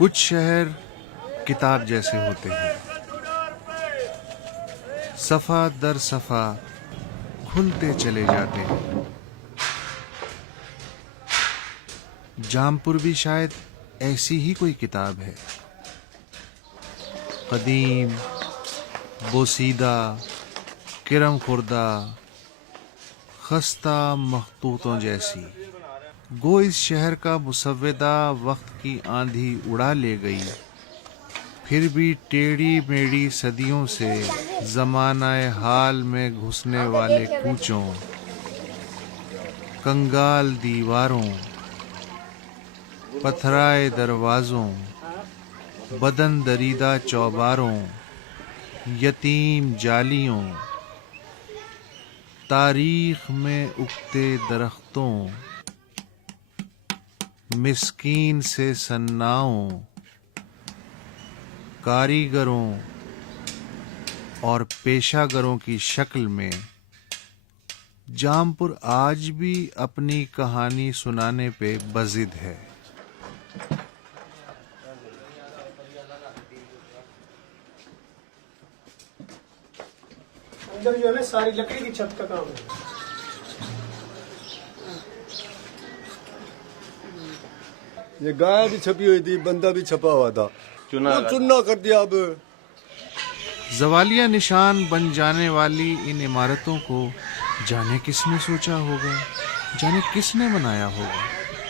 کچھ شہر کتاب جیسے ہوتے ہیں، صفحہ در صفحہ کھلتے چلے جاتے ہیں۔ جامپور بھی شاید ایسی ہی کوئی کتاب ہے، قدیم، بوسیدہ، کرم خوردہ، خستہ مخطوطوں جیسی۔ گو اس شہر کا مسودہ وقت کی آندھی اڑا لے گئی، پھر بھی ٹیڑھی میڑھی صدیوں سے زمانہ حال میں گھسنے والے کوچوں، کنگال دیواروں، پتھرائے دروازوں، بدن دریدہ چوباروں، یتیم جالیوں، تاریخ میں اگتے درختوں، مسکین سے سناؤں، کاریگروں اور پیشہ گروں کی شکل میں جامپور آج بھی اپنی کہانی سنانے پہ بضد ہے۔ اندر جو ہے نا ساری لکڑی کی چھت کا کام ہے۔ یہ گائے بھی چھپی ہوئی تھی، بندہ بھی چھپا ہوا تھا، چننا کر دیا۔ اب زوالیہ نشان بن جانے والی ان عمارتوں کو جانے کس نے سوچا ہوگا، جانے کس نے بنایا ہوگا۔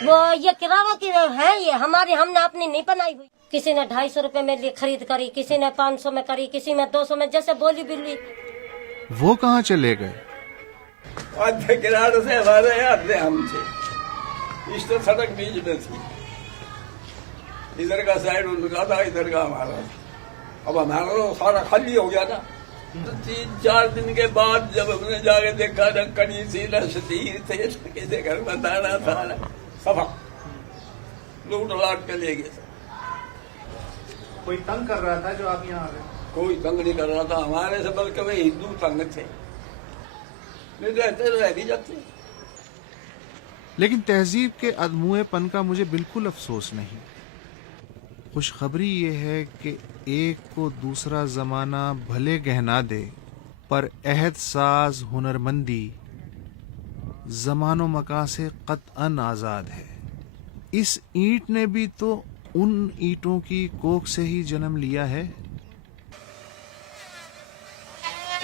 وہ یہ کرایہ کی ہے، یہ ہماری ہم نے اپنی نہیں بنائی ہوئی۔ کسی نے 250 روپے میں خرید کری، کسی نے 500 میں کری، کسی میں 200 میں، جیسے بولی بلی۔ وہ کہاں چلے گئے؟ آدھے کنارے سے ہمارے، آدھے ہم تھے، اس تو سڑک بیچ میں تھی، ادھر کا سائڈ ان کا تھا، ادھر کا ہمارا تھا۔ اب ہمارا تو سارا خالی ہو گیا نا۔ 3-4 دن کے بعد جب ہم نے جا کے دیکھا نہ کڑی تھی نہ شتیر تھے، کسی گھر میں دانا تھا نہ سبا لوٹ لاٹ کے لے گئے۔ کوئی تنگ کر رہا تھا جو آپ یہاں آ گئے؟ کوئی تنگ نہیں کر رہا تھا ہمارے سے، بلکہ وہ ہندو تنگ تھے، نہیں رہتے تو رہ بھی جاتے۔ لیکن تہذیب کے ادموئے پن کا مجھے بالکل افسوس نہیں۔ خوشخبری یہ ہے کہ ایک کو دوسرا زمانہ بھلے گہنا دے، پر عہد ساز ہنرمندی زمان و مکان سے قطعاً آزاد ہے۔ اس اینٹ نے بھی تو ان اینٹوں کی کوکھ سے ہی جنم لیا ہے۔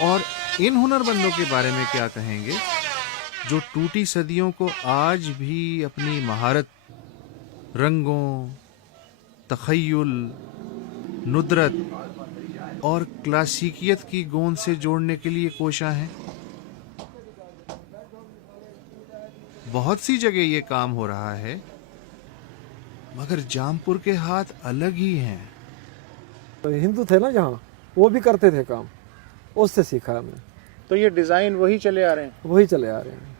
اور ان ہنرمندوں کے بارے میں کیا کہیں گے جو ٹوٹی صدیوں کو آج بھی اپنی مہارت، رنگوں، تخیل، ندرت اور کلاسیکیت کی گوند سے جوڑنے کے لیے کوشاں ہیں۔ بہت سی جگہ یہ کام ہو رہا ہے، مگر جامپور کے ہاتھ الگ ہی ہیں۔ ہندو تھے نا جہاں، وہ بھی کرتے تھے کام، اس سے سیکھا ہم نے۔ تو یہ ڈیزائن وہی چلے آ رہے ہیں؟ وہی چلے آ رہے ہیں،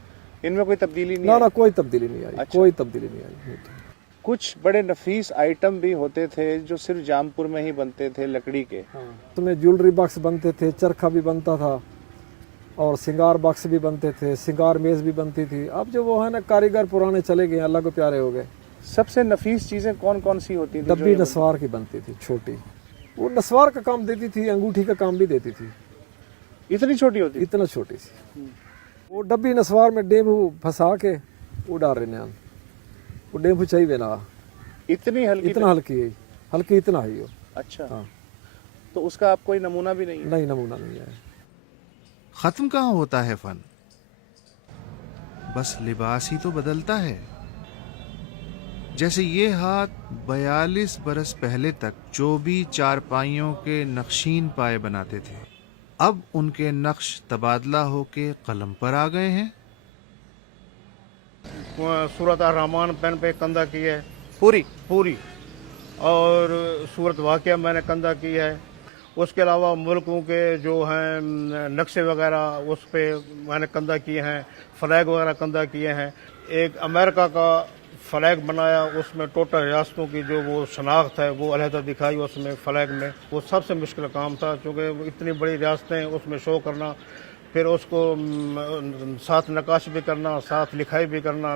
ان میں کوئی تبدیلی نہیں نہ آئی؟ کوئی تبدیلی نہیں آئی۔ اچھا۔ کوئی تبدیلی نہیں آئی۔ کچھ بڑے نفیس آئٹم بھی ہوتے تھے جو صرف جامپور میں ہی بنتے تھے لکڑی کے۔ اس میں جیولری باکس بنتے تھے، چرخا بھی بنتا تھا، اور سنگار باکس بھی بنتے تھے، سنگار میز بھی بنتی تھی۔ اب جو وہ ہے نا کاریگر پرانے چلے گئے، اللہ کو پیارے ہو گئے۔ سب سے نفیس چیزیں کون کون سی ہوتی تھیں؟ ڈبی نسوار کی بنتی تھی، چھوٹی، وہ نسوار کا کام دیتی تھی، انگوٹھی کا کام بھی دیتی تھی۔ اتنی چھوٹی ہوتی؟ اتنا چھوٹی سی، وہ ڈبی نسوار میں ڈیمبو پھنسا کے وہ ڈال رہے ہیں، وہ ڈیمبو چاہیے نا، اتنی ہلکی؟ اتنا ہلکی ہے، ہلکی اتنا ہی ہو۔ اچھا، ہاں۔ تو اس کا آپ کوئی نمونہ بھی نہیں ہے؟ نہیں، نمونہ نہیں ہے۔ ختم کہاں ہوتا ہے فن، بس لباس ہی تو بدلتا ہے۔ جیسے یہ ہاتھ 42 برس پہلے تک چوبی چارپائیوں کے نقشین پائے بناتے تھے، اب ان کے نقش تبادلہ ہو کے قلم پر آ گئے ہیں۔ صورت الرحمان پین پہ کندہ کی ہے پوری، اور صورت واقعہ میں نے کندہ کی ہے۔ اس کے علاوہ ملکوں کے جو ہیں نقشے وغیرہ اس پہ میں نے کندہ کیے ہیں، فلیگ وغیرہ کندہ کیے ہیں۔ ایک امریکہ کا فلیگ بنایا، اس میں ٹوٹل ریاستوں کی جو وہ شناخت ہے وہ علیحدہ دکھائی اس میں فلیگ میں۔ وہ سب سے مشکل کام تھا، چونکہ اتنی بڑی ریاستیں اس میں شو کرنا، پھر اس کو ساتھ نقاش بھی کرنا، ساتھ لکھائی بھی کرنا،